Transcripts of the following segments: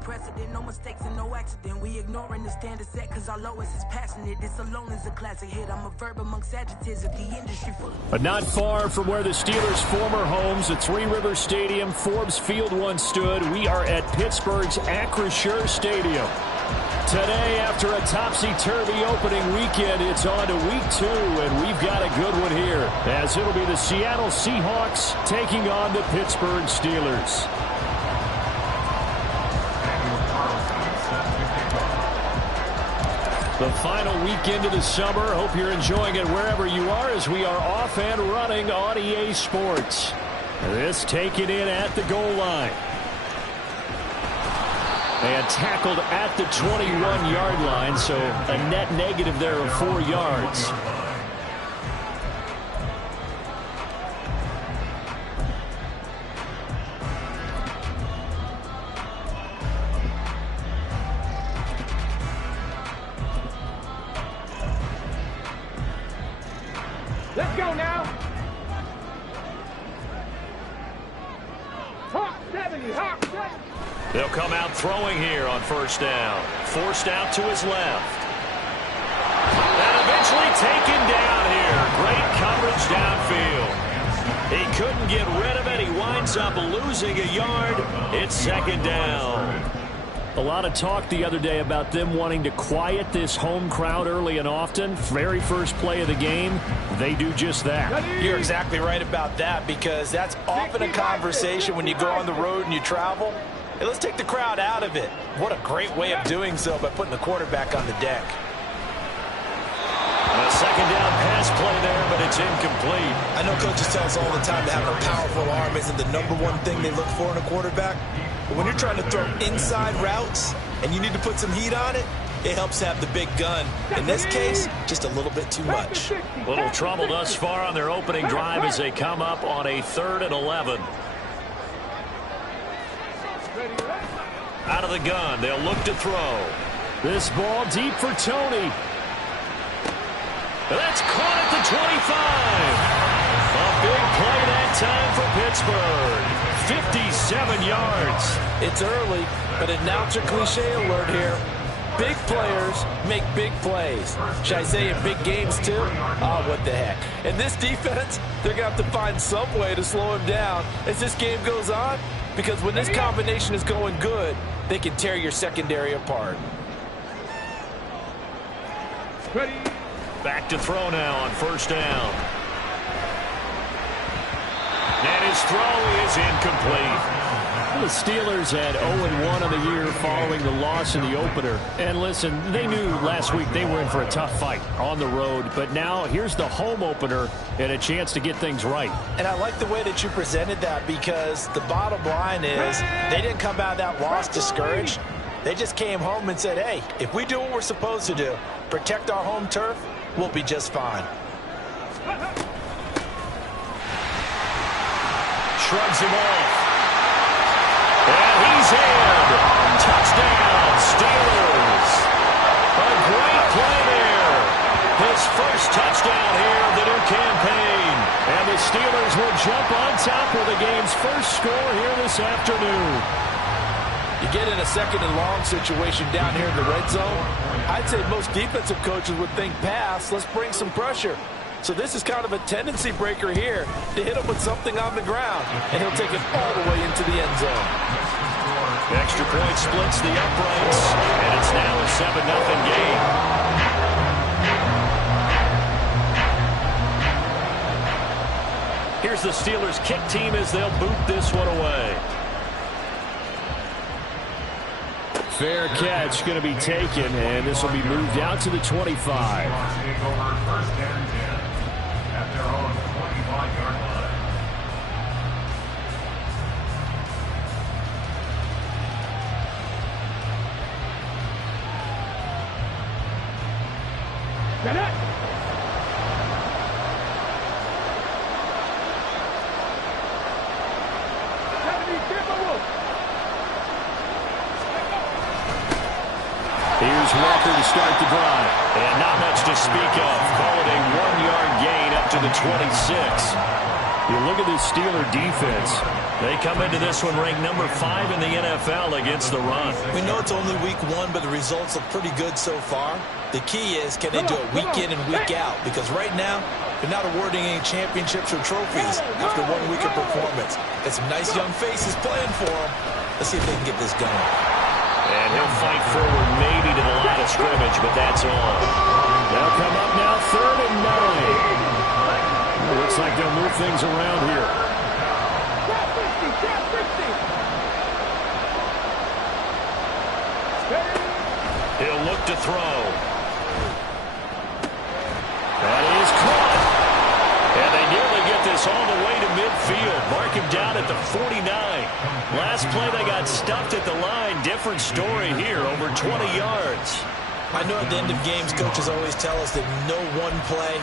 precedent, no mistakes and no accident. We ignoring the standard set cause our lowest is passionate. This alone is a classic hit. I'm a verb amongst adjectives of the industry full. But not far from where the Steelers' former homes at Three River Stadium, Forbes Field once stood, we are at Pittsburgh's Acrisure Stadium. Today, after a topsy-turvy opening weekend, it's on to week 2, and we've got a good one here, as it'll be the Seattle Seahawks taking on the Pittsburgh Steelers. The final weekend of the summer. Hope you're enjoying it wherever you are as we are off and running on EA Sports. This taken in at the goal line. And tackled at the 21-yard line, so a net negative there of 4 yards. Let's go now. Hawk 70, Hawk 70. They'll come out throwing here on first down. Forced out to his left. And eventually taken down here. Great coverage downfield. He couldn't get rid of it. He winds up losing a yard. It's second down. A lot of talk the other day about them wanting to quiet this home crowd early and often. Very first play of the game, they do just that. You're exactly right about that, because that's often a conversation when you go on the road and you travel. Hey, let's take the crowd out of it. What a great way of doing so by putting the quarterback on the deck. A second down pass play there, but it's incomplete. I know coaches tell us all the time that having a powerful arm isn't the #1 thing they look for in a quarterback. But when you're trying to throw inside routes and you need to put some heat on it, it helps have the big gun. In this case, just a little bit too much. Little trouble thus far on their opening drive as they come up on a 3rd and 11. Out of the gun, they'll look to throw. This ball deep for Tony. That's caught at the 25. A big play that time for Pittsburgh. 57 yards. It's early, but announcer cliche alert here. Big players make big plays. Should I say in big games too? Oh, what the heck. And this defense, they're going to have to find some way to slow him down as this game goes on, because when this combination is going good, they can tear your secondary apart. Ready. Back to throw now on first down. And his throw is incomplete. The Steelers had 0-1 on the year following the loss in the opener. And listen, they knew last week they were in for a tough fight on the road. But now here's the home opener and a chance to get things right. And I like the way that you presented that, because the bottom line is they didn't come out of that loss discouraged. They just came home and said, hey, if we do what we're supposed to do, protect our home turf, we'll be just fine. Shrugs him off. And he's in. Touchdown, Steelers. A great play there. His first touchdown here of the new campaign. And the Steelers will jump on top of the game's first score here this afternoon. You get in a second and long situation down here in the red zone, I'd say most defensive coaches would think pass, let's bring some pressure. So this is kind of a tendency breaker here to hit him with something on the ground, and he'll take it all the way into the end zone. Extra point splits the uprights, and it's now a 7-0 game. Here's the Steelers kick team as they'll boot this one away. Fair catch going to be taken, and this will be moved out to the 25. Get it. Here's Walker to start the drive. And not much to speak of. Call it a 1-yard gain up to the 26. You look at this Steeler defense. They come into this one ranked number 5 in the NFL against the run. We know it's only week 1, but the results look pretty good so far. The key is, can they do it week in and week out? Because right now, they're not awarding any championships or trophies after 1 week of performance. Got some nice young faces playing for them. Let's see if they can get this going. And he'll fight forward maybe to the line of scrimmage, but that's all. They'll come up now 3rd and 9. Looks like they'll move things around here. He'll look to throw. That is caught. And they nearly get this all the way to midfield. Mark him down at the 49. Last play they got stuffed at the line. Different story here, over 20 yards. I know at the end of games, coaches always tell us that no one play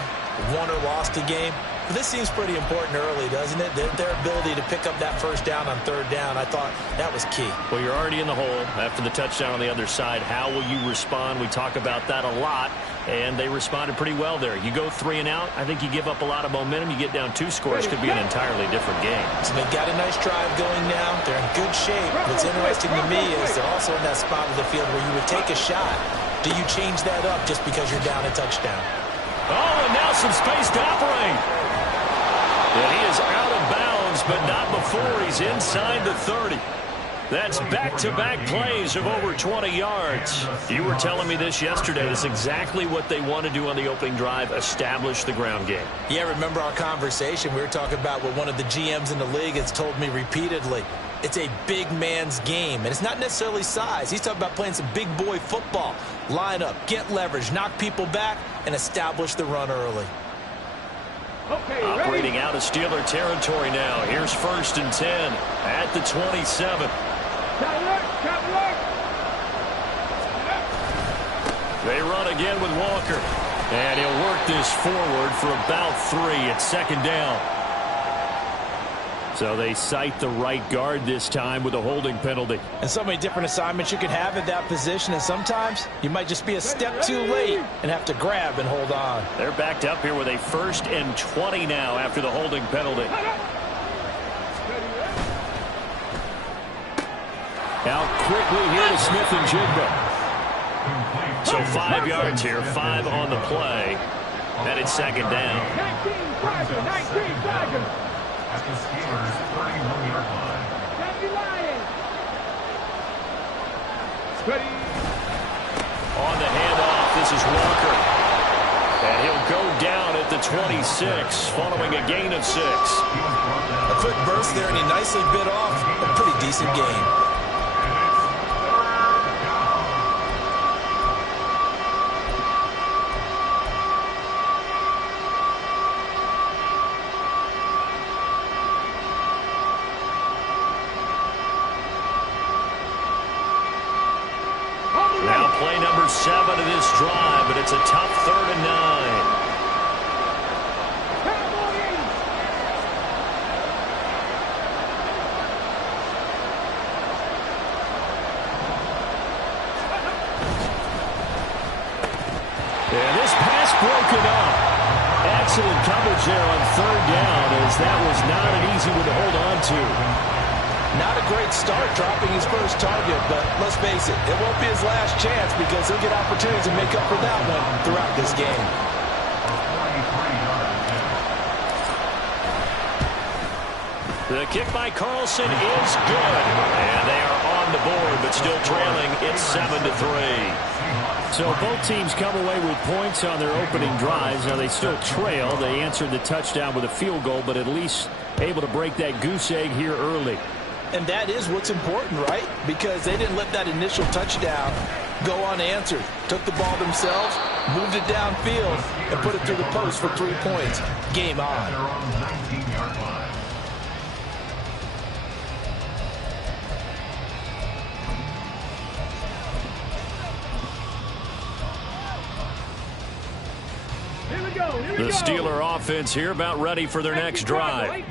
won or lost a game. But this seems pretty important early, doesn't it? Their ability to pick up that first down on 3rd down, I thought that was key. Well, you're already in the hole after the touchdown on the other side. How will you respond? We talk about that a lot, and they responded pretty well there. You go 3 and out, I think you give up a lot of momentum. You get down 2 scores, could be an entirely different game. So they've got a nice drive going now. They're in good shape. What's interesting to me is they're also in that spot of the field where you would take a shot. Do you change that up just because you're down a touchdown? Oh, and now some space to operate. And he is out of bounds, but not before he's inside the 30. That's back-to-back plays of over 20 yards. You were telling me this yesterday. That's exactly what they want to do on the opening drive, establish the ground game. Yeah, remember our conversation? We were talking about what one of the GMs in the league has told me repeatedly. It's a big man's game, and it's not necessarily size. He's talking about playing some big boy football. Line up, get leverage, knock people back, and establish the run early. Okay, operating ready? out of Steeler territory now. Here's 1st and 10 at the 27. They run again with Walker. And he'll work this forward for about 3 at 2nd down. So they cite the right guard this time with a holding penalty. And so many different assignments you can have at that position, and sometimes you might just be a step too late and have to grab and hold on. They're backed up here with a 1st and 20 now after the holding penalty. Out quickly here to Smith and Jigba. So 5 yards here, 5 on the play. And it's 2nd down. 19 at the Steelers' 31-yard line. On the handoff, this is Walker. And he'll go down at the 26, following a gain of 6. A quick burst there, and he nicely bit off a pretty decent gain. Now play number 7 of this drive, but it's a tough 3rd and 9. And this pass broken up. Excellent coverage there on 3rd down, as that was not an easy one to hold on to. Not a great start dropping his first target, but let's face it, it won't be his last chance because he'll get opportunities to make up for that one throughout this game. The kick by Carlson is good. And they are on the board, but still trailing. It's 7-3. So both teams come away with points on their opening drives. Now they still trail. They answered the touchdown with a field goal, but at least able to break that goose egg here early. And that is what's important, right? Because they didn't let that initial touchdown go unanswered. Took the ball themselves, moved it downfield, and put it through the post for 3 points. Game on. The Steeler offense here about ready for their next drive.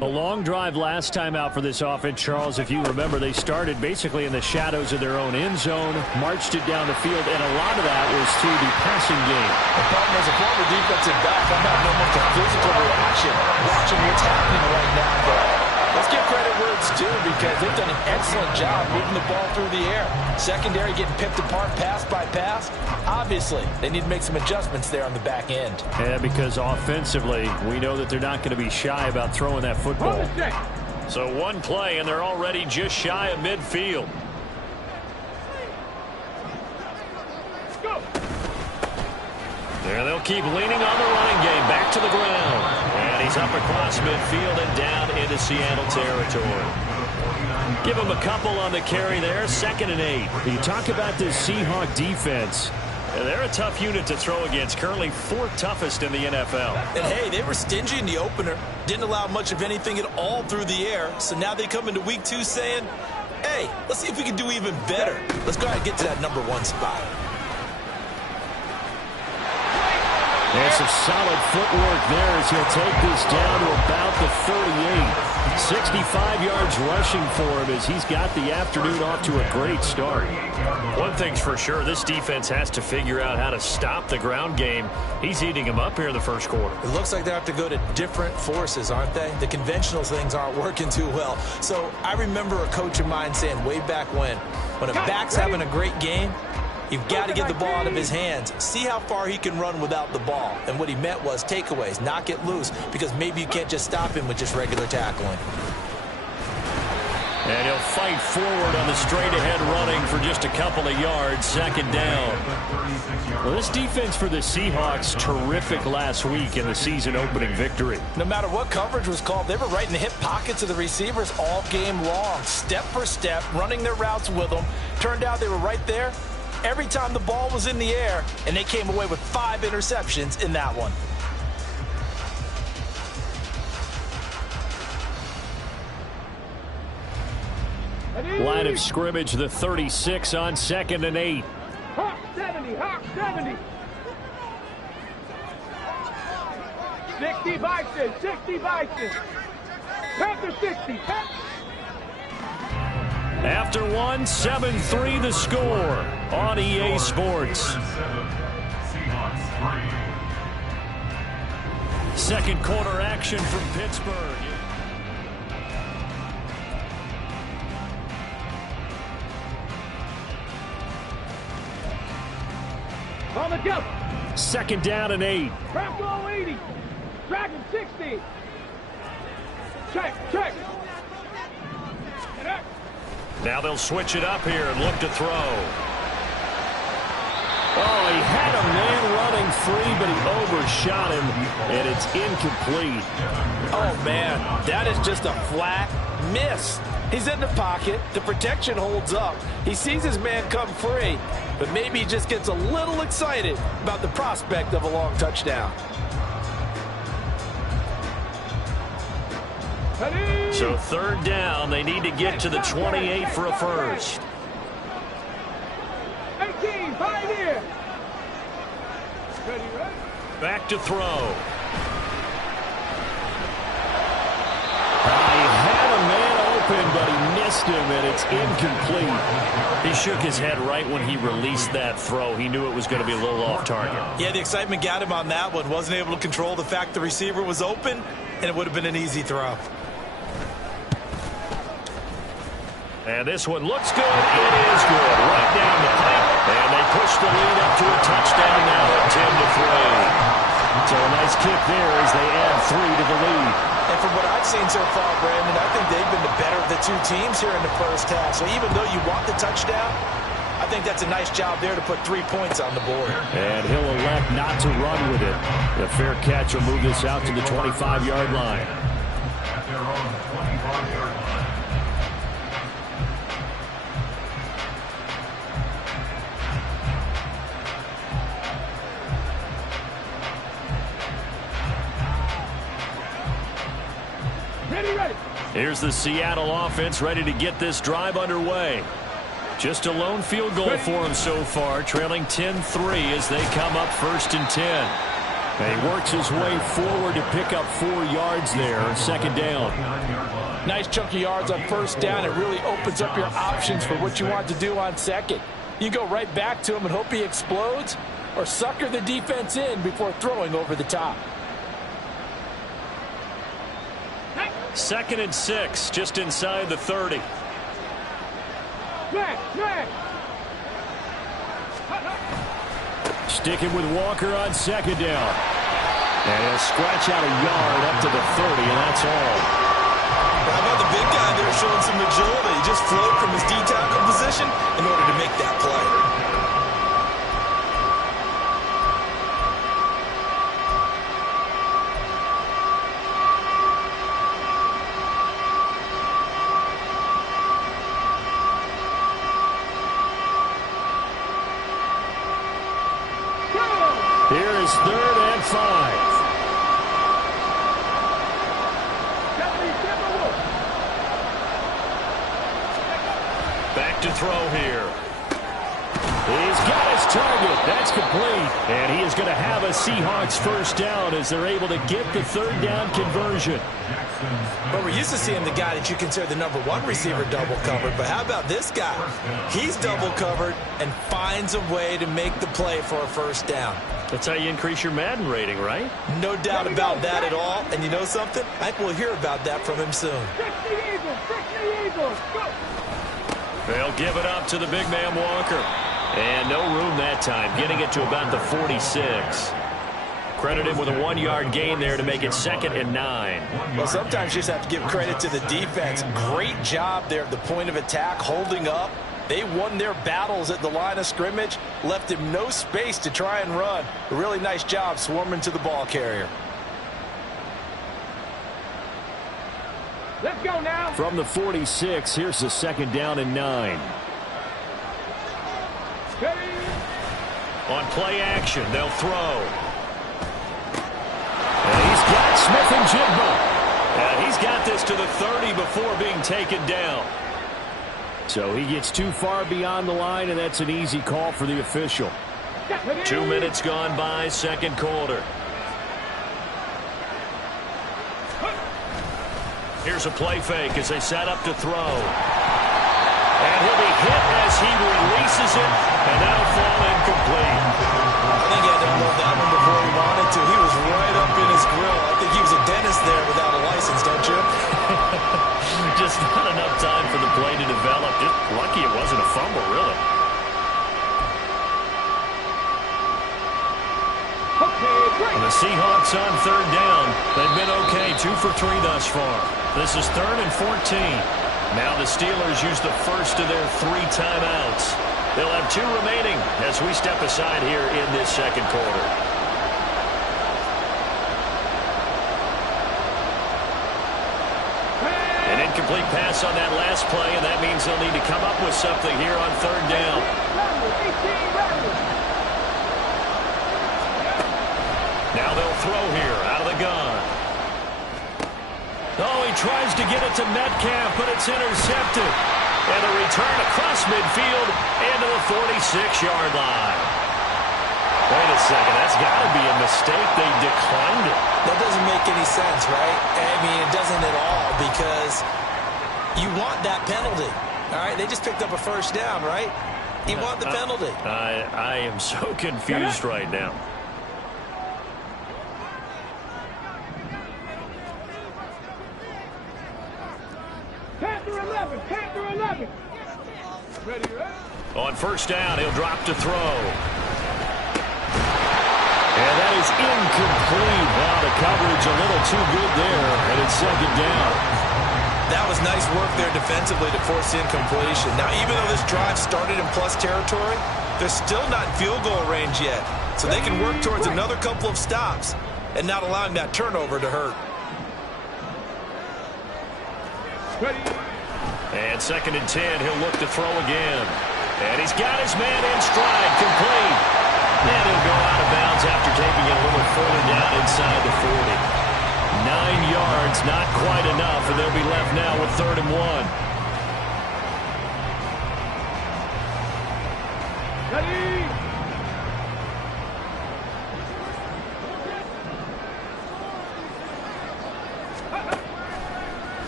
A long drive last time out for this offense, Charles. If you remember, they started basically in the shadows of their own end zone, marched it down the field, and a lot of that was through the passing game. The problem as a former defensive back, I'm not no much a physical reaction watching what's happening right now, but let's give credit where defense, too, because they've done an excellent job moving the ball through the air. Secondary getting picked apart pass by pass. Obviously, they need to make some adjustments there on the back end. Yeah, because offensively, we know that they're not going to be shy about throwing that football. So one play, and they're already just shy of midfield. There, they'll keep leaning on the running game. Back to the ground. And he's up across midfield and down into Seattle territory. Give him a couple on the carry there. 2nd and 8. You talk about this Seahawks defense. They're a tough unit to throw against. Currently 4th toughest in the NFL. And, hey, they were stingy in the opener. Didn't allow much of anything at all through the air. So now they come into week 2 saying, hey, let's see if we can do even better. Let's go ahead and get to that #1 spot. There's some solid footwork there as he'll take this down to about the 38. 65 yards rushing for him as he's got the afternoon off to a great start. One thing's for sure, this defense has to figure out how to stop the ground game. He's eating them up here in the first quarter. It looks like they have to go to different forces, aren't they? The conventional things aren't working too well. So I remember a coach of mine saying way back when a back's having a great game, you've got to get the ball out of his hands. See how far he can run without the ball. And what he meant was takeaways, knock it loose, because maybe you can't just stop him with just regular tackling. And he'll fight forward on the straight-ahead running for just a couple of yards. 2nd down. Well, this defense for the Seahawks, terrific last week in the season-opening victory. No matter what coverage was called, they were right in the hip pockets of the receivers all game long, step for step, running their routes with them. Turned out they were right there every time the ball was in the air, and they came away with 5 interceptions in that one. Line of scrimmage, the 36 on 2nd and 8. Hawk 70, Hawk 70. 60 Bison, 60 Bison. Panther 60. After one, 7-3 the score on EA Sports. Second quarter action from Pittsburgh. On the jump. 2nd down and 8. Trap goal 80. Dragon 60. Check, check. Now they'll switch it up here and look to throw. Oh, he had a man running free, but he overshot him, and it's incomplete. Oh, man, that is just a flat miss. He's in the pocket. The protection holds up. He sees his man come free, but maybe he just gets a little excited about the prospect of a long touchdown. So 3rd down, they need to get to the 28 for a first. 18, Pioneer. Back to throw. He had a man open, but he missed him, and it's incomplete. He shook his head right when he released that throw. He knew it was going to be a little off target. Yeah, the excitement got him on that one. Wasn't able to control the fact the receiver was open, and it would have been an easy throw. And this one looks good. It is good. Right down the pipe. And they push the lead up to a touchdown now at 10-3. So a nice kick there as they add 3 to the lead. And from what I've seen so far, Brandon, I think they've been the better of the two teams here in the first half. So even though you want the touchdown, I think that's a nice job there to put 3 points on the board. And he'll elect not to run with it. The fair catch will move this out to the 25-yard line. At their own 25-yard line. Ready. Here's the Seattle offense ready to get this drive underway. Just a lone field goal for him so far, trailing 10-3 as they come up 1st and 10. And he works his way forward to pick up 4 yards there, 2nd down. Nice chunk of yards on 1st down. It really opens up your options for what you want to do on 2nd. You go right back to him and hope he explodes, or sucker the defense in before throwing over the top. Hey. 2nd and 6, just inside the 30. Sticking with Walker on 2nd down. And he'll scratch out a yard up to the 30, and that's all. How about the big guy there showing some agility? He just floated from his D-tackle position in order to make that play. Here is 3rd and 5. Back to throw here. He's got his target. That's complete. And he is going to have a Seahawks first down as they're able to get the 3rd down conversion. But we're used to seeing the guy that you consider the #1 receiver double covered. But how about this guy? He's double covered and finds a way to make the play for a first down. That's how you increase your Madden rating, right? No doubt about that at all. And you know something? I think we'll hear about that from him soon. 60 Eagles, 60 Eagles, go! They'll give it up to the big man Walker. And no room that time, getting it to about the 46. Credited with a 1-yard gain there to make it 2nd and 9. Well, sometimes you just have to give credit to the defense. Great job there at the point of attack, holding up. They won their battles at the line of scrimmage, left him no space to try and run. A really nice job swarming to the ball carrier. Let's go now. From the 46, here's the 2nd down and 9. On play action, they'll throw. And he's got Smith and Jigba. And he's got this to the 30 before being taken down. So he gets too far beyond the line, and that's an easy call for the official. 2 minutes gone by, 2nd quarter. Here's a play fake as they set up to throw. And he'll be hit as he releases it, and that'll fall incomplete. I think he had to unload that one before he wanted to. He was right up in his grill. I think he was a dentist there without a license, don't you? Just not enough time for the play to develop. Just lucky it wasn't a fumble, really. And the Seahawks on 3rd down. They've been okay, 2 for 3 thus far. This is 3rd and 14. Now the Steelers use the first of their 3 timeouts. They'll have 2 remaining as we step aside here in this 2nd quarter. An incomplete pass on that last play, and that means they'll need to come up with something here on 3rd down. Now they'll throw here out of the gun. Oh, he tries to get it to Metcalf, but it's intercepted. And a return across midfield into the 46-yard line. Wait a second, that's got to be a mistake. They declined it. That doesn't make any sense, right? I mean, it doesn't at all, because you want that penalty. All right, they just picked up a first down, right? You want the penalty. I am so confused right now. Panther 11. Ready? On 1st down, he'll drop to throw. And that is incomplete. Wow, the coverage a little too good there, and it's 2nd down. That was nice work there defensively to force incompletion. Now, even though this drive started in plus territory, they're still not in field goal range yet. So they can work towards another couple of stops and not allowing that turnover to hurt. Ready? And 2nd and 10, he'll look to throw again. And he's got his man in stride, complete. And he'll go out of bounds after taking it a little further down inside the 40. 9 yards, not quite enough, and they'll be left now with 3rd and 1. Ready?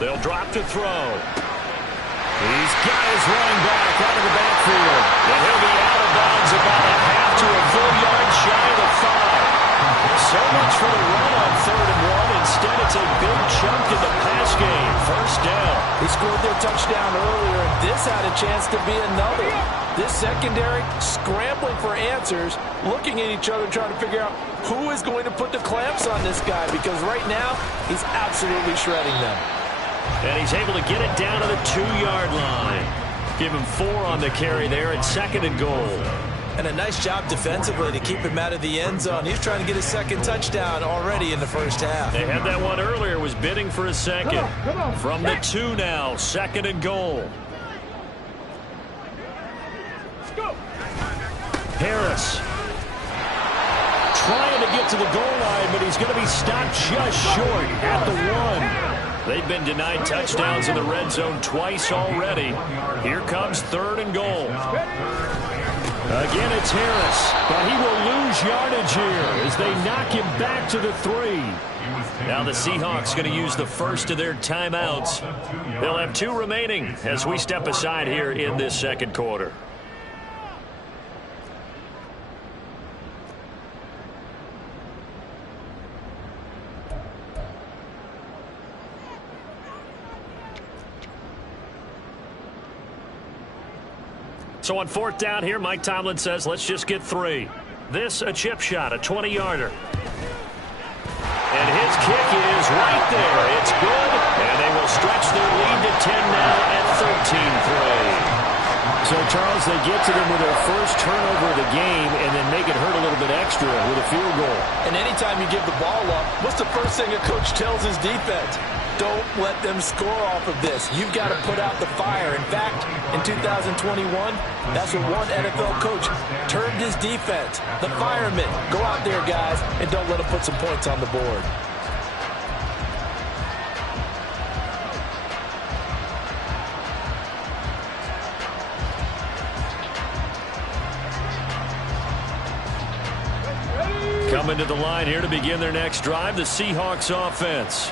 They'll drop to throw. He's got his running back out of the backfield. And he'll be out of bounds about a half to a full yard shy of the 5. So much for the run on 3rd and 1. Instead it's a big chunk in the pass game. First down. They scored their touchdown earlier, and this had a chance to be another. This secondary scrambling for answers, looking at each other, trying to figure out who is going to put the clamps on this guy, because right now he's absolutely shredding them. And he's able to get it down to the 2-yard line. Give him 4 on the carry there at 2nd and goal. And a nice job defensively to keep him out of the end zone. He's trying to get his second touchdown already in the first half. They had that one earlier, was bidding for a second. From the 2 now, 2nd and goal. Harris trying to get to the goal line, but he's going to be stopped just short at the 1. They've been denied touchdowns in the red zone twice already. Here comes 3rd and goal. Again, it's Harris, but he will lose yardage here as they knock him back to the 3. Now the Seahawks going to use the first of their timeouts. They'll have 2 remaining as we step aside here in this second quarter. So on 4th down here, Mike Tomlin says, let's just get 3. This, a chip shot, a 20-yarder. And his kick is right there. It's good, and they will stretch their lead to 10 now at 13-3. So, Charles, they get to them with their first turnover of the game and then make it hurt a little bit extra with a field goal. And anytime you give the ball up, what's the first thing a coach tells his defense? Don't let them score off of this. You've got to put out the fire. In fact, in 2021, that's what one NFL coach termed his defense. The firemen. Go out there, guys, and don't let them put some points on the board. Coming to the line here to begin their next drive, the Seahawks offense.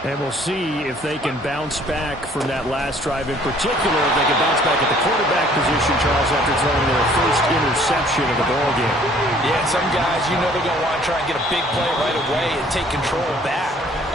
And we'll see if they can bounce back from that last drive. In particular, if they can bounce back at the quarterback position, Charles, after throwing their first interception of the ballgame. Yeah, some guys, you know they're going to want to try and get a big play right away and take control back.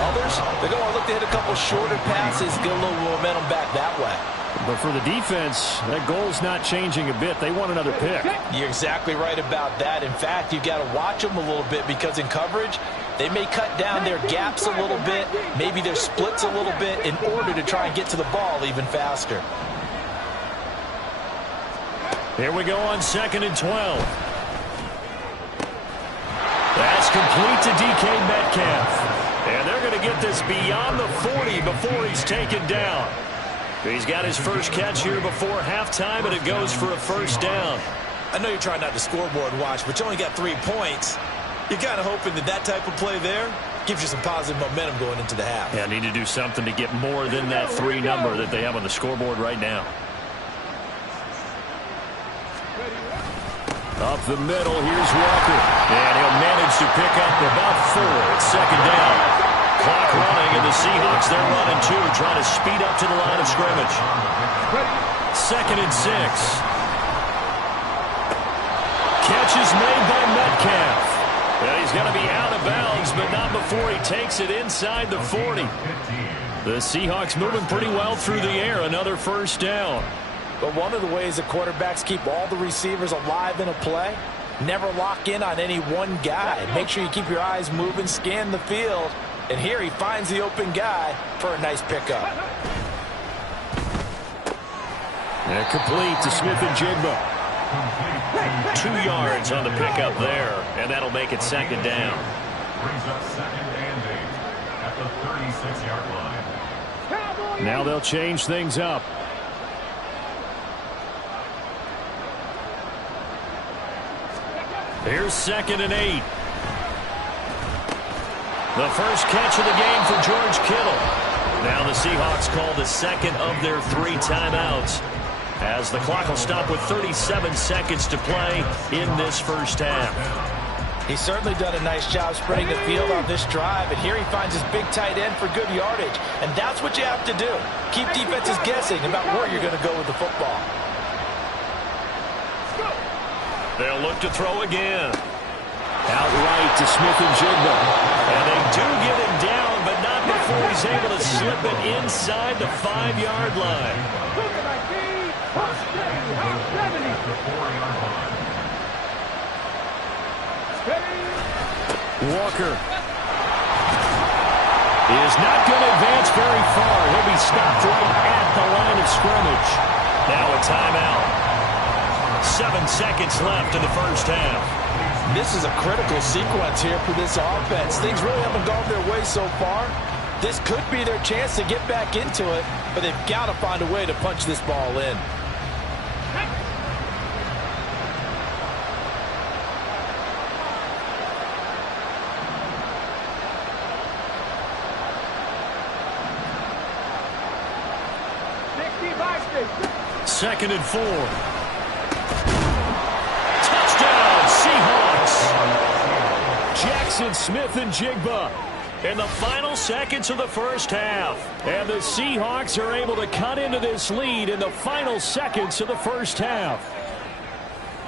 Others, they're going to look to hit a couple shorter passes, get a little momentum back that way. But for the defense, that goal's not changing a bit. They want another pick. You're exactly right about that. In fact, you've got to watch them a little bit because in coverage, they may cut down their gaps a little bit, maybe their splits a little bit in order to try and get to the ball even faster. Here we go on 2nd and 12. That's complete to DK Metcalf. And they're going to get this beyond the 40 before he's taken down. He's got his first catch here before halftime, and it goes for a first down. I know you're trying not to scoreboard watch, but you only got 3 points. You're kind of hoping that type of play there gives you some positive momentum going into the half. Yeah, need to do something to get more than that 3 number that they have on the scoreboard right now. Up the middle, here's Walker. And he'll manage to pick up about 4. It's 2nd down. Clock running, and the Seahawks, they're running 2, trying to speed up to the line of scrimmage. 2nd and 6. Catch is made by Metcalf. And he's going to be out of bounds, but not before he takes it inside the 40. The Seahawks moving pretty well through the air. Another first down. But one of the ways that quarterbacks keep all the receivers alive in a play, never lock in on any one guy. Make sure you keep your eyes moving, scan the field. And here he finds the open guy for a nice pickup. And complete to Smith and Jigba. 2 yards on the pickup there, and that'll make it 2nd down. Brings up 2nd and 8 at the 36-yard line. Now they'll change things up. Here's 2nd and 8. The first catch of the game for George Kittle. Now the Seahawks call the second of their 3 timeouts, as the clock will stop with 37 seconds to play in this first half. He's certainly done a nice job spreading the field on this drive, and here he finds his big tight end for good yardage. And that's what you have to do. Keep defenses guessing about where you're going to go with the football. They'll look to throw again. Outright to Smith and Jigba. And they do get him down, but not he's able to slip it inside the 5-yard line. Walker is not going to advance very far. He'll be stopped right at the line of scrimmage. Now a timeout. 7 seconds left in the first half. This is a critical sequence here for this offense. Things really haven't gone their way so far. This could be their chance to get back into it, but they've got to find a way to punch this ball in. Second and 4. Touchdown, Seahawks. Jackson Smith and Jigba in the final seconds of the first half. And the Seahawks are able to cut into this lead in the final seconds of the first half.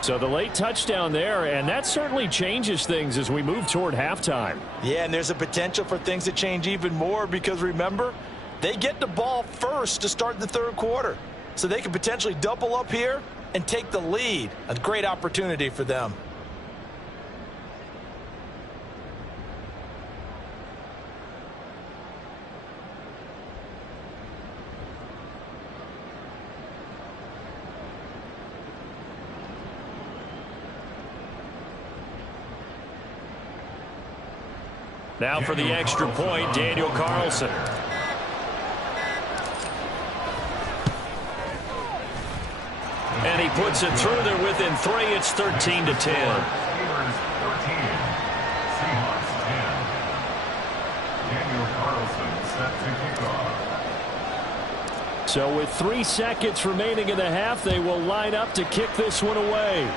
So the late touchdown there, and that certainly changes things as we move toward halftime. Yeah, and there's a potential for things to change even more because, remember, they get the ball first to start the third quarter. So they can potentially double up here and take the lead. A great opportunity for them. Now for the extra point, Daniel Carlson. And he puts it through there within 3. It's 13-10. Steelers 13. Seahawks 10. Daniel Carlson set to kick off. So with 3 seconds remaining in the half, they will line up to kick this one away.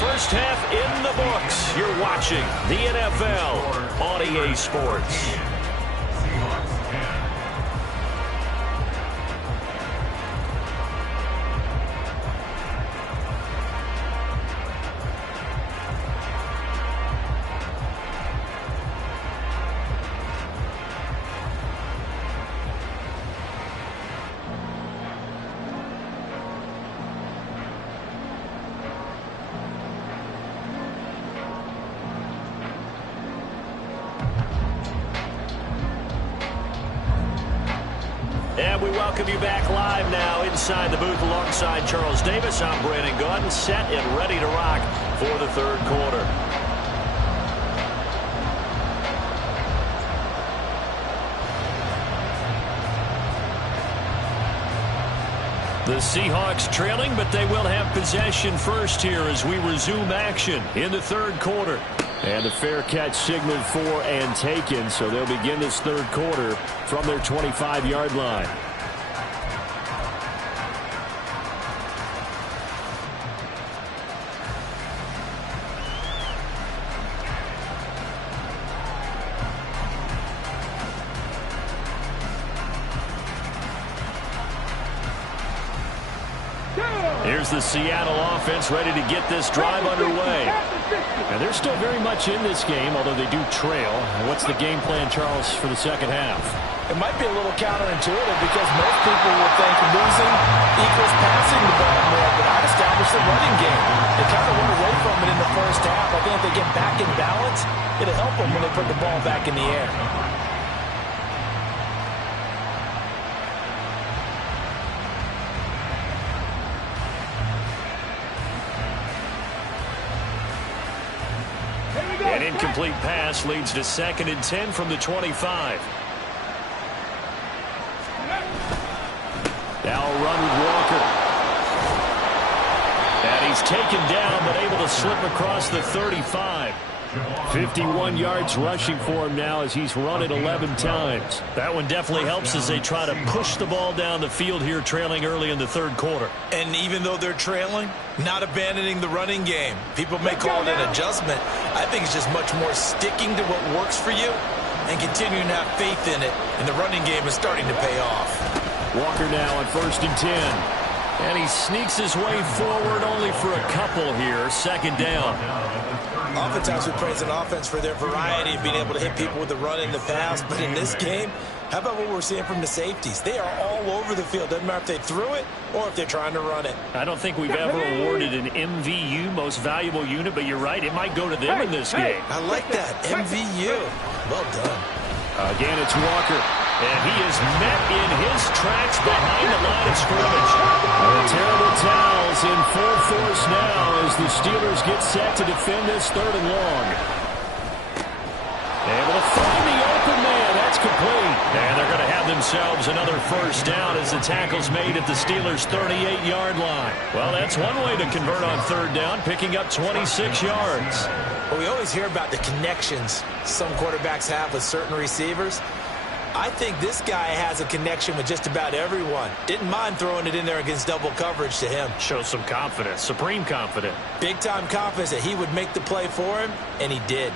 First half in the books. You're watching the NFL on EA Sports. Seahawks 10. And we welcome you back live now inside the booth alongside Charles Davis. I'm Brandon Gunn, set and ready to rock for the third quarter. The Seahawks trailing, but they will have possession first here as we resume action in the third quarter. And the fair catch signaled for and taken, so they'll begin this third quarter from their 25-yard line. Here's the Seattle offense ready to get this drive underway. And they're still very much in this game, although they do trail. What's the game plan, Charles, for the second half? It might be a little counterintuitive because most people would think losing equals passing the ball more, but I'd establish the running game. They kind of went away from it in the first half. I think if they get back in balance, it'll help them when they put the ball back in the air. An incomplete pass leads to 2nd and 10 from the 25. Now a run with Walker. And he's taken down, but able to slip across the 35. 51 yards rushing for him now as he's run it 11 times. That one definitely helps as they try to push the ball down the field here, trailing early in the third quarter. And even though they're trailing, not abandoning the running game. People may call it an adjustment. I think it's just much more sticking to what works for you and continuing to have faith in it. And the running game is starting to pay off. Walker now on 1st and 10. And he sneaks his way forward only for a couple here. Second down. Oftentimes we praise an offense for their variety of being able to hit people with the run and the pass. But in this game, how about what we're seeing from the safeties? They are all over the field. Doesn't matter if they threw it or if they're trying to run it. I don't think we've ever awarded an MVU, most valuable unit, but you're right. It might go to them in this game. I like that. MVU. Well done. Again, it's Walker. And he is met in his tracks behind the line of scrimmage. And terrible towels in full force now as the Steelers get set to defend this 3rd and long. Able to find the open man. That's complete. And they're going to have themselves another first down as the tackle's made at the Steelers' 38-yard line. Well, that's one way to convert on 3rd down, picking up 26 yards. Well, we always hear about the connections some quarterbacks have with certain receivers. I think this guy has a connection with just about everyone. Didn't mind throwing it in there against double coverage to him. Shows some confidence, supreme confidence. Big-time confidence that he would make the play for him, and he did.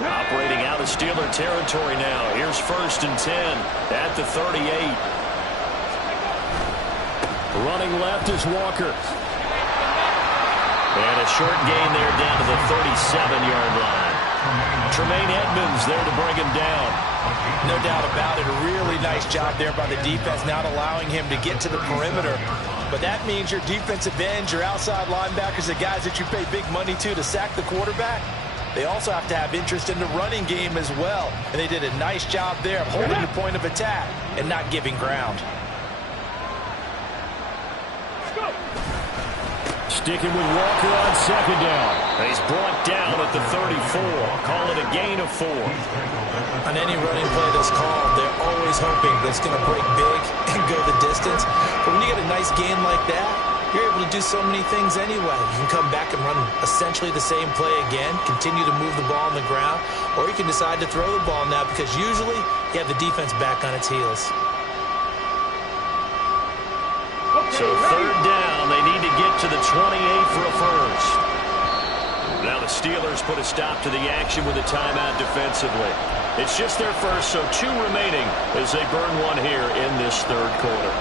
Operating out of Steeler territory now. Here's 1st and 10 at the 38. Running left is Walker. And a short gain there down to the 37-yard line. Tremaine Edmonds there to bring him down. No doubt about it. A really nice job there by the defense, not allowing him to get to the perimeter. But that means your defensive ends, your outside linebackers, the guys that you pay big money to sack the quarterback, they also have to have interest in the running game as well. And they did a nice job there of holding the point of attack and not giving ground. Sticking with Walker on 2nd down. He's brought down at the 34. Call it a gain of 4. On any running play that's called, they're always hoping that it's going to break big and go the distance. But when you get a nice gain like that, you're able to do so many things anyway. You can come back and run essentially the same play again, continue to move the ball on the ground, or you can decide to throw the ball now because usually you have the defense back on its heels. So 3rd down, they need to get to the 28 for a first. Now the Steelers put a stop to the action with a timeout defensively. It's just their first, so 2 remaining as they burn one here in this 3rd quarter.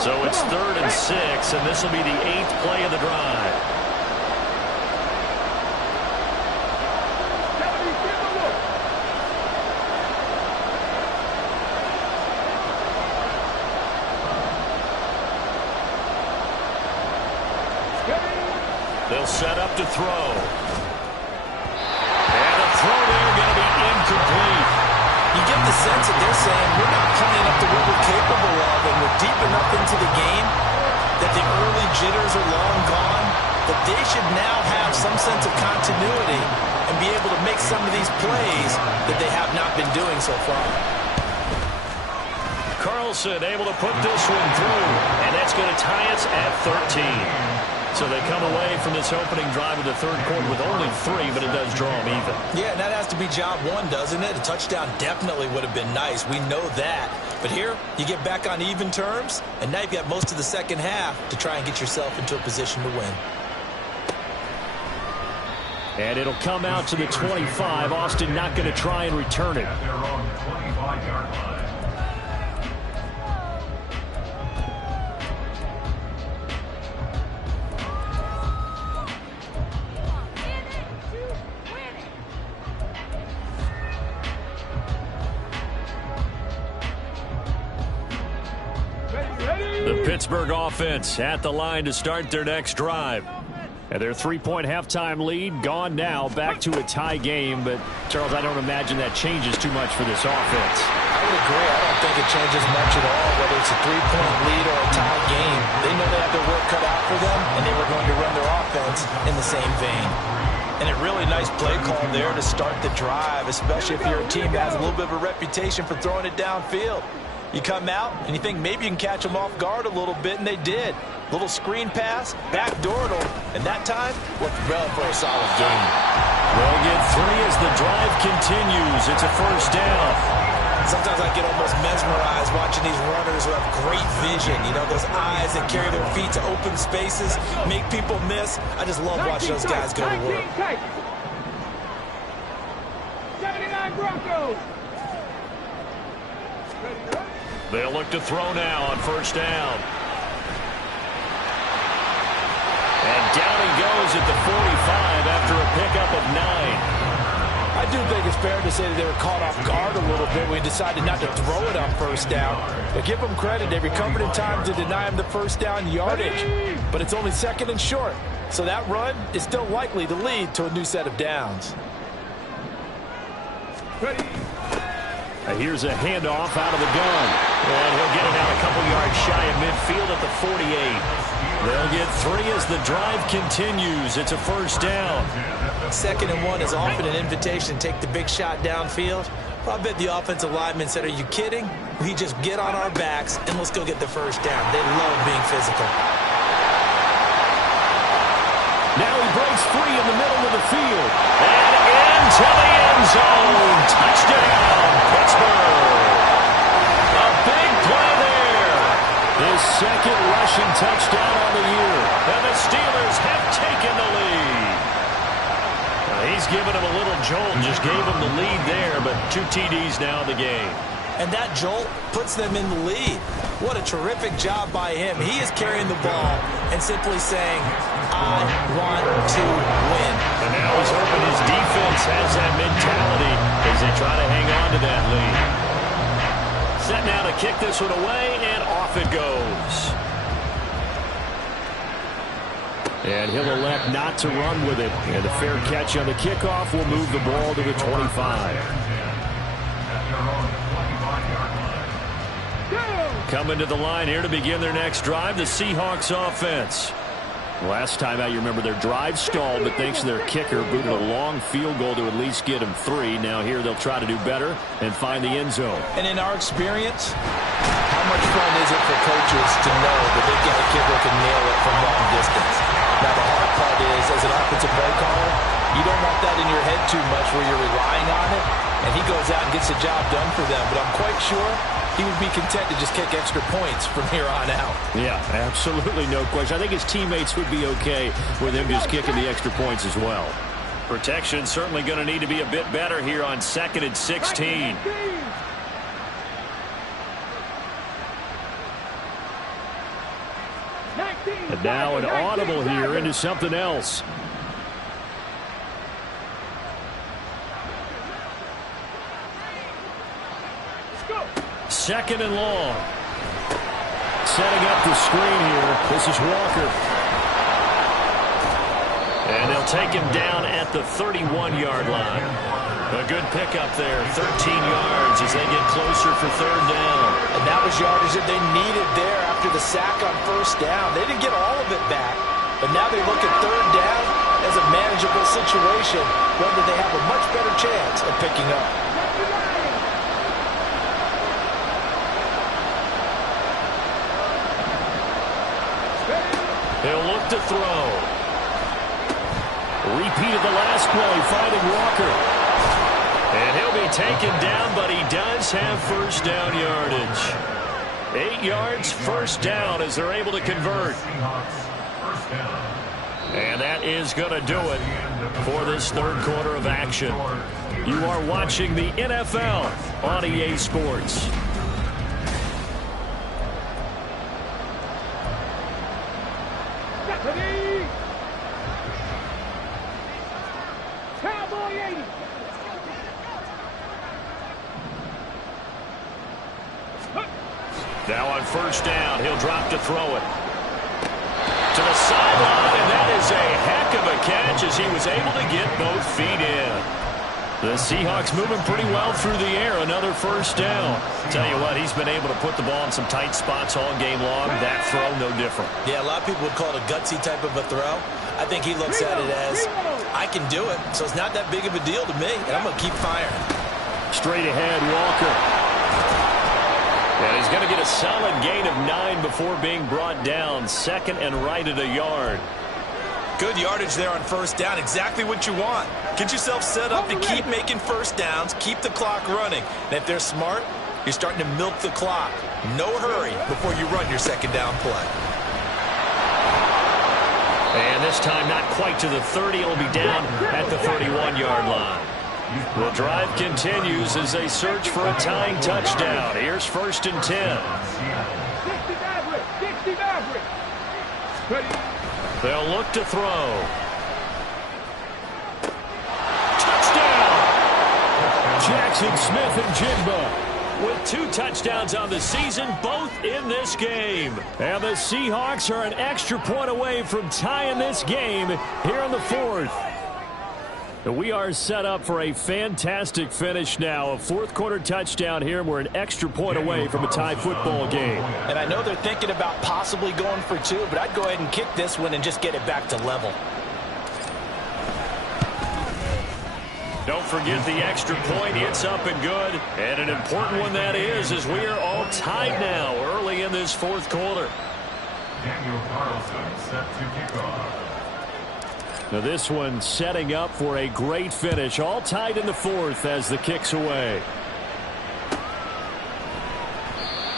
So it's 3rd and 6, and this will be the 8th play of the drive. They'll set up to throw. And a throw there going to be incomplete. You get the sense that they're saying we're not playing up to what we're capable of, and we're deep enough into the game that the early jitters are long gone, that they should now have some sense of continuity and be able to make some of these plays that they have not been doing so far. Carlson able to put this one through, and that's going to tie us at 13. So they come away from this opening drive of the 3rd quarter with only 3, but it does draw them even. Yeah, and that has to be job 1, doesn't it? A touchdown definitely would have been nice. We know that. But here, you get back on even terms, and now you've got most of the second half to try and get yourself into a position to win. And it'll come out to the 25. Austin not going to try and return it. At their own 25-yard line. The Pittsburgh offense at the line to start their next drive. And their 3-point halftime lead gone now, back to a tie game. But, Charles, I don't imagine that changes too much for this offense. I would agree. I don't think it changes much at all, whether it's a 3-point lead or a tie game. They know they have their work cut out for them, and they were going to run their offense in the same vein. And a really nice play call there to start the drive, especially if you're a team that has a little bit of a reputation for throwing it downfield. You come out, and you think maybe you can catch them off guard a little bit, and they did. Little screen pass, backdoored them, and that time worked well for a solid gain. They'll get 3 as the drive continues. It's a first down. Sometimes I get almost mesmerized watching these runners who have great vision. You know, those eyes that carry their feet to open spaces, make people miss. I just love watching those guys go to work. 79 Broncos. They'll look to throw now on first down. And down he goes at the 45 after a pickup of 9. I do think it's fair to say that they were caught off guard a little bit when we decided not to throw it on first down. But give them credit. They recovered in time to deny him the first down yardage. But it's only second and short. So that run is still likely to lead to a new set of downs. And here's a handoff out of the gun. And he'll get it out a couple yards shy of midfield at the 48. They'll get 3 as the drive continues. It's a first down. 2nd and 1 is often an invitation to take the big shot downfield. Well, I bet the offensive lineman said, are you kidding? We just get on our backs and let's go get the first down. They love being physical. Now he breaks free in the middle of the field. And into the end zone. Touchdown, Pittsburgh. A big play there. His second rushing touchdown on the year. And the Steelers have taken the lead. He's given him a little jolt, just gave him the lead there, but 2 TDs now in the game. And that jolt puts them in the lead. What a terrific job by him. He is carrying the ball and simply saying, I want to win. And now he's hoping his defense has that mentality as they try to hang on to that lead. Set now to kick this one away, and off it goes. And he'll elect not to run with it. And a fair catch on the kickoff will move the ball to the 25. Coming to the line here to begin their next drive, the Seahawks offense. Last time out, you remember their drive stalled, but thanks to their kicker, booted a long field goal to at least get them 3. Now here they'll try to do better and find the end zone. And in our experience, how much fun is it for coaches to know that they've got a kicker who can nail it from long distance? Now, the hard part is, as an offensive play caller, you don't want that in your head too much where you're relying on it, and he goes out and gets the job done for them. But I'm quite sure he would be content to just kick extra points from here on out. Yeah, absolutely no question. I think his teammates would be okay with him just kicking the extra points as well. Protection certainly going to need to be a bit better here on 2nd and 16. And now an audible here into something else. Second and long. Setting up the screen here. This is Walker. And they'll take him down at the 31-yard line. A good pickup there, 13 yards as they get closer for 3rd down. And that was yardage that they needed there after the sack on first down. They didn't get all of it back, but now they look at 3rd down as a manageable situation, one that they have a much better chance of picking up. He'll look to throw. Repeat of the last play, finding Walker. And he'll be taken down, but he does have first down yardage. 8 yards, first down as they're able to convert. And that is going to do it for this 3rd quarter of action. You are watching the NFL on EA Sports. Cowboy 80. Now on first down, he'll drop to throw it. To the sideline, and that is a heck of a catch as he was able to get both feet in. The Seahawks moving pretty well through the air. Another first down. Tell you what, he's been able to put the ball in some tight spots all game long. That throw, no different. Yeah, a lot of people would call it a gutsy type of a throw. I think he looks at it as, I can do it, so it's not that big of a deal to me, and I'm going to keep firing. Straight ahead, Walker. And he's going to get a solid gain of 9 before being brought down. 2nd and right at a yard. Good yardage there on first down. Exactly what you want. Get yourself set up to keep making first downs, keep the clock running. And if they're smart, you're starting to milk the clock. No hurry before you run your second down play. And this time not quite to the 30. It'll be down at the 31-yard line. The drive continues as they search for a tying touchdown. Here's 1st and 10. 60 Maverick. They'll look to throw. Touchdown! Jackson Smith and Jigba with 2 touchdowns on the season, both in this game. And the Seahawks are an extra point away from tying this game here in the 4th. We are set up for a fantastic finish now. A 4th quarter touchdown here, and we're an extra point away from a tie football game. And I know they're thinking about possibly going for 2, but I'd go ahead and kick this one and just get it back to level. Don't forget the extra point. It's up and good. And an important one that is, as we are all tied now early in this 4th quarter. Daniel Carlson set to kick off. Now this one setting up for a great finish. All tied in the 4th as the kick's away.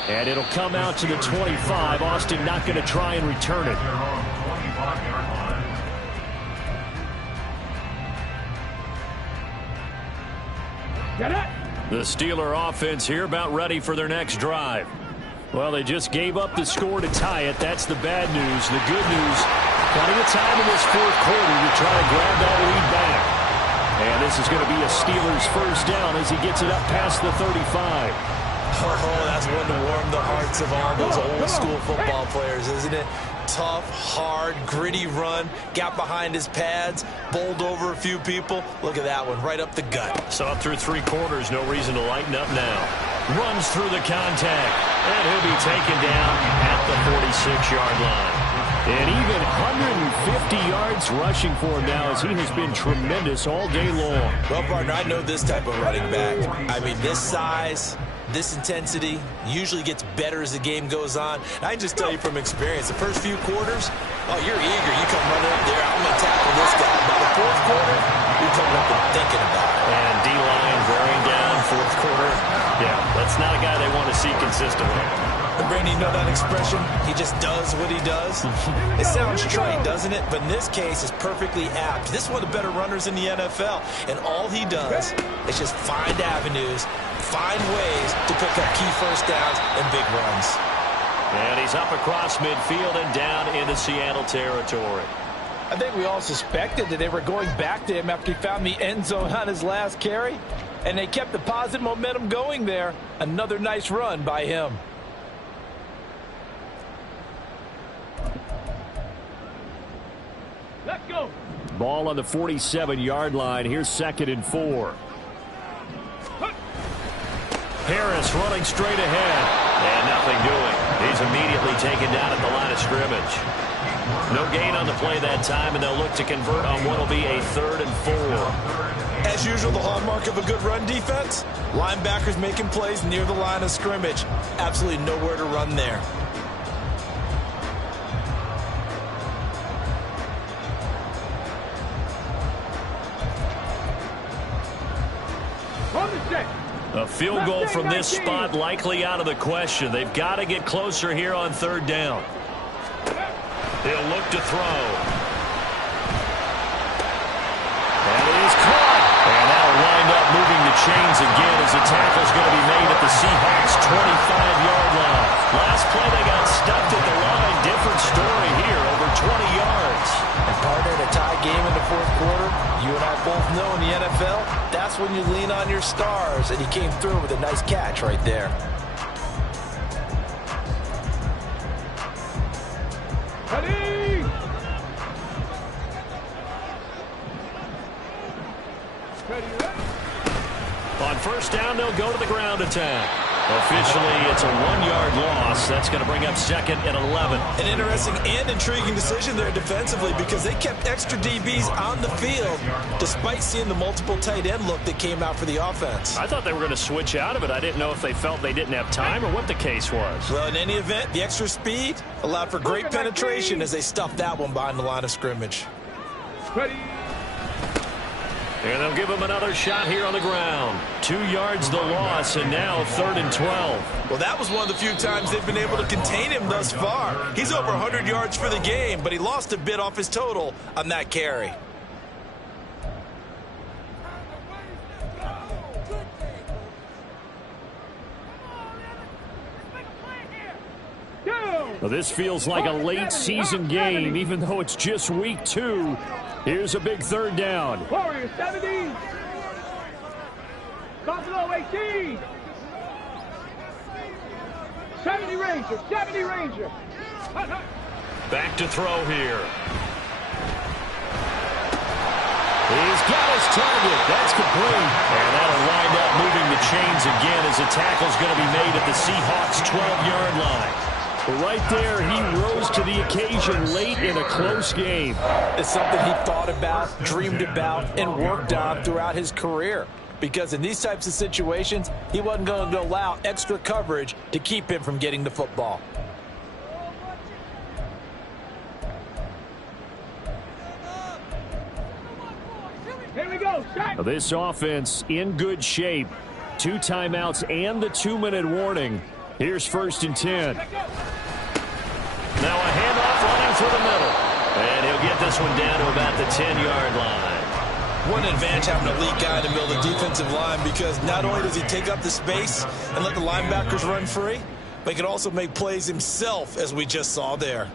And it'll come out to the 25. Austin not going to try and return it. The Steeler offense here about ready for their next drive. Well, they just gave up the score to tie it. That's the bad news. The good news, plenty of time in this 4th quarter to try to grab that lead back. And this is going to be a Steelers first down as he gets it up past the 35. Oh, that's one to warm the hearts of all those old school football players, isn't it? Tough, hard, gritty run. Got behind his pads, bowled over a few people. Look at that one, right up the gut. So up through 3 quarters, no reason to lighten up now. Runs through the contact, and he'll be taken down at the 46-yard line. And even 150 yards rushing for him now as he has been tremendous all day long. Well, partner, I know this type of running back. I mean, this size, this intensity usually gets better as the game goes on. And I just tell you from experience, the first few quarters, oh, you're eager. You come running up there, I'm going to tackle this guy. By the 4th quarter, you're coming up and thinking about it. And D-line wearing down 4th quarter. Yeah, that's not a guy they want to see consistently. And Brady, you know that expression? He just does what he does. It sounds trite, doesn't it? But in this case, it's perfectly apt. This is one of the better runners in the NFL. And all he does is just find avenues, find ways to pick up key first downs and big runs. And he's up across midfield and down into Seattle territory. I think we all suspected that they were going back to him after he found the end zone on his last carry. And they kept the positive momentum going there. Another nice run by him. Let's go. Ball on the 47-yard line. Here's 2nd and 4. Harris running straight ahead. And nothing doing. He's immediately taken down at the line of scrimmage. No gain on the play that time, and they'll look to convert on what will be a 3rd and 4. As usual, the hallmark of a good run defense, linebackers making plays near the line of scrimmage. Absolutely nowhere to run there. A field goal from this spot likely out of the question. They've got to get closer here on 3rd down. They'll look to throw. And it is caught. And that'll wind up moving the chains again as the tackle's going to be made at the Seahawks' 25-yard line. Last play they got stuffed at the line. Different story here, over 20 yards. And partner, in a tie game in the 4th quarter, you and I both know in the NFL, that's when you lean on your stars. And he came through with a nice catch right there. Ready. On 1st down, they'll go to the ground attack. Officially, it's a 1-yard loss. That's going to bring up 2nd and 11. An interesting and intriguing decision there defensively because they kept extra DBs on the field despite seeing the multiple tight end look that came out for the offense. I thought they were going to switch out of it. I didn't know if they felt they didn't have time or what the case was. Well, in any event, the extra speed allowed for great penetration as they stuffed that one behind the line of scrimmage. Ready. And they'll give him another shot here on the ground. 2 yards the loss, and now 3rd and 12. Well, that was one of the few times they've been able to contain him thus far. He's over 100 yards for the game, but he lost a bit off his total on that carry. Well, this feels like a late season game, even though it's just week 2. Here's a big 3rd down. Warriors 70. Buffalo 18. 70 Rangers. 70 Rangers. Back to throw here. He's got his target. That's complete. And that'll wind up moving the chains again as the tackle's going to be made at the Seahawks' 12-yard line. Right there, he rose to the occasion late in a close game. It's something he thought about, dreamed about, and worked on throughout his career. Because in these types of situations, he wasn't going to allow extra coverage to keep him from getting the football. Here we go. Shot. This offense in good shape. 2 timeouts and the 2-minute warning. Here's 1st and 10. Now a handoff running through the middle. And he'll get this one down to about the 10-yard line. One advantage having a elite guy in the middle of the defensive line, because not only does he take up the space and let the linebackers run free, but he can also make plays himself, as we just saw there.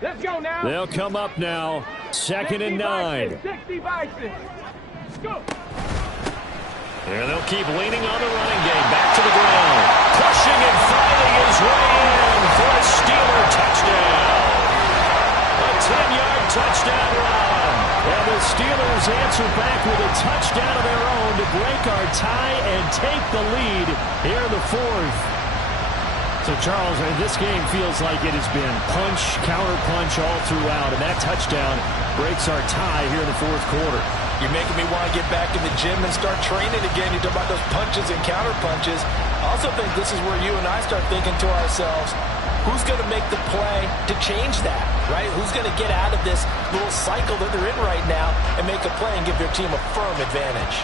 Let's go now. They'll come up now. 2nd and 9. 60 Bison. Go. And they'll keep leaning on the running game. Back to the ground. Pushing and fighting his way in for a Steeler touchdown. A 10-yard touchdown run. And the Steelers answer back with a touchdown of their own to break our tie and take the lead here in the 4th. So, Charles, this game feels like it has been punch, counter-punch all throughout, and that touchdown breaks our tie here in the 4th quarter. You're making me want to get back in the gym and start training again. You talk about those punches and counter-punches. I also think this is where you and I start thinking to ourselves, who's going to make the play to change that, right? Who's going to get out of this little cycle that they're in right now and make a play and give their team a firm advantage?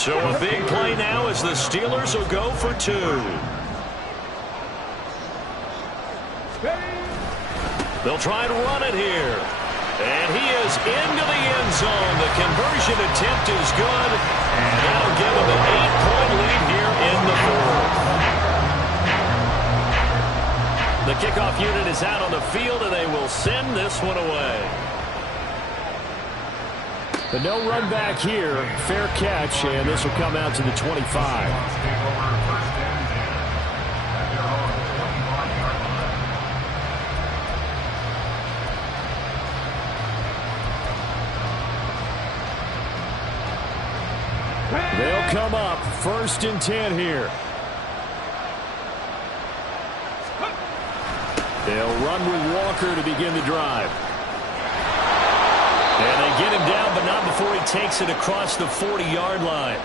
So a big play now as the Steelers will go for 2. They'll try to run it here. And he is into the end zone. The conversion attempt is good. And that'll give him an 8-point lead here in the 4th. The kickoff unit is out on the field, and they will send this one away. But no run back here. Fair catch, and this will come out to the 25. They'll come up 1st and 10 here. They'll run with Walker to begin the drive. And they get him down, but not before he takes it across the 40-yard line.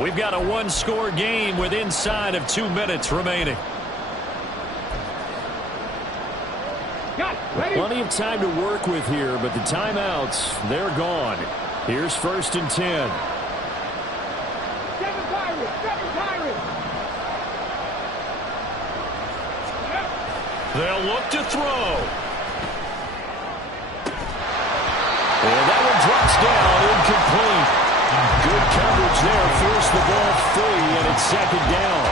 We've got a 1-score game with inside of 2 minutes remaining. Plenty of time to work with here, but the timeouts, they're gone. Here's 1st and 10. 7 Pirates. 7 Pirates. They'll look to throw. And that one drops down, incomplete. Good coverage there, forced the ball free, and it's 2nd down.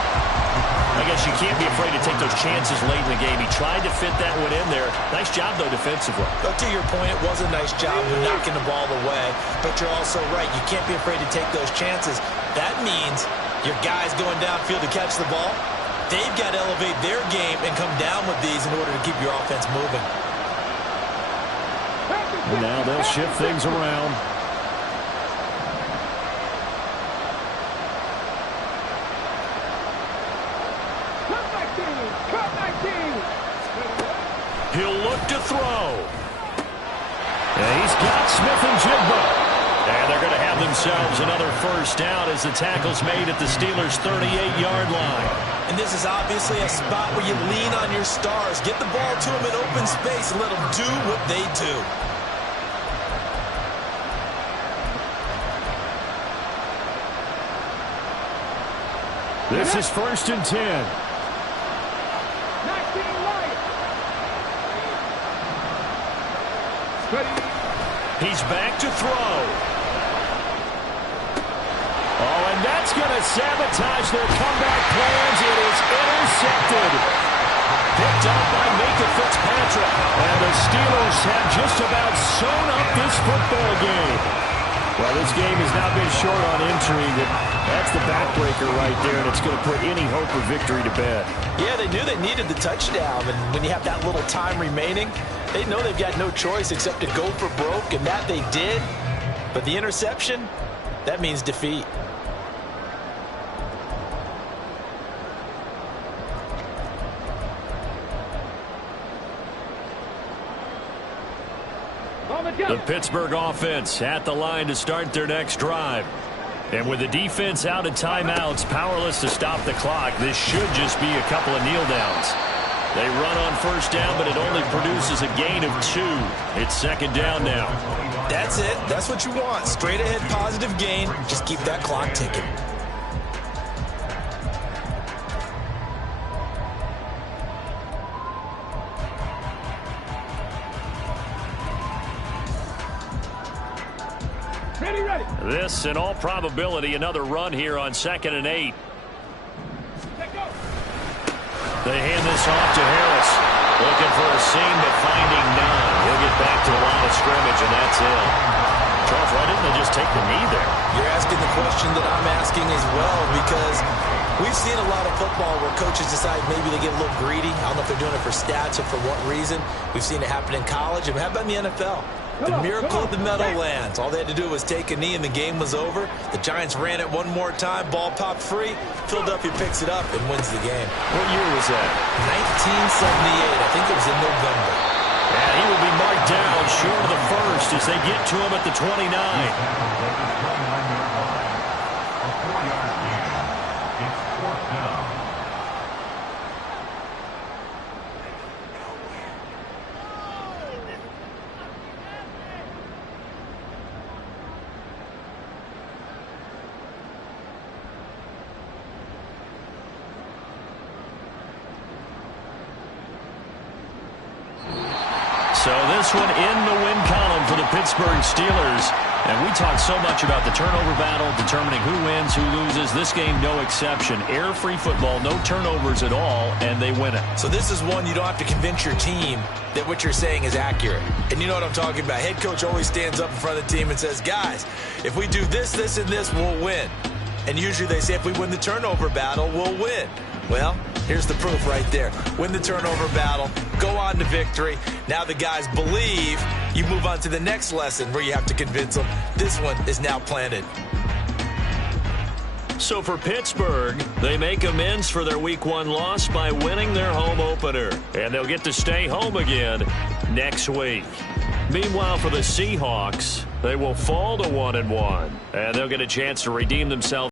I guess you can't be afraid to take those chances late in the game. He tried to fit that one in there. Nice job, though, defensively. But to your point, it was a nice job of knocking the ball away. But you're also right. You can't be afraid to take those chances. That means your guys going downfield to catch the ball, they've got to elevate their game and come down with these in order to keep your offense moving. And now they'll shift things around. He'll look to throw. And he's got Smith-Njigba. And they're going to have themselves another first down as the tackle's made at the Steelers' 38-yard line. And this is obviously a spot where you lean on your stars. Get the ball to them in open space and let them do what they do. This is 1st and 10. 19 right. Ready. He's back to throw. Oh, and that's going to sabotage their comeback plans. It is intercepted. Picked up by Micah Fitzpatrick. And the Steelers have just about sewn up this football game. Well, this game has now been short on intrigue. That's the backbreaker right there, and it's going to put any hope of victory to bed. Yeah, they knew they needed the touchdown, and when you have that little time remaining, they know they've got no choice except to go for broke, and that they did. But the interception, that means defeat. The Pittsburgh offense at the line to start their next drive. And with the defense out of timeouts, powerless to stop the clock, this should just be a couple of kneel downs. They run on first down, but it only produces a gain of 2. It's 2nd down now. That's it. That's what you want. Straight ahead positive gain. Just keep that clock ticking. Ready. This, in all probability, another run here on 2nd and 8. They hand this off to Harris. Looking for a seam, but finding none. He'll get back to the line of scrimmage, and that's it. Charles, why didn't they just take the knee there? You're asking the question that I'm asking as well, because we've seen a lot of football where coaches decide maybe they get a little greedy. I don't know if they're doing it for stats or for what reason. We've seen it happen in college, and how about in the NFL? The miracle of the Meadowlands. All they had to do was take a knee and the game was over. The Giants ran it one more time. Ball popped free. Philadelphia picks it up and wins the game. What year was that? 1978. I think it was in November. And he will be marked down short of the first as they get to him at the 29. So this one in the win column for the Pittsburgh Steelers. And we talked so much about the turnover battle, determining who wins, who loses. This game, no exception. Error-free football, no turnovers at all, and they win it. So this is one you don't have to convince your team that what you're saying is accurate. And you know what I'm talking about. Head coach always stands up in front of the team and says, guys, if we do this, this, and this, we'll win. And usually they say if we win the turnover battle, we'll win. Well, here's the proof right there. Win the turnover battle, go on to victory. Now the guys believe. You move on to the next lesson where you have to convince them. This one is now planted. So for Pittsburgh, they make amends for their Week 1 loss by winning their home opener. And they'll get to stay home again next week. Meanwhile, for the Seahawks, they will fall to 1-1. And they'll get a chance to redeem themselves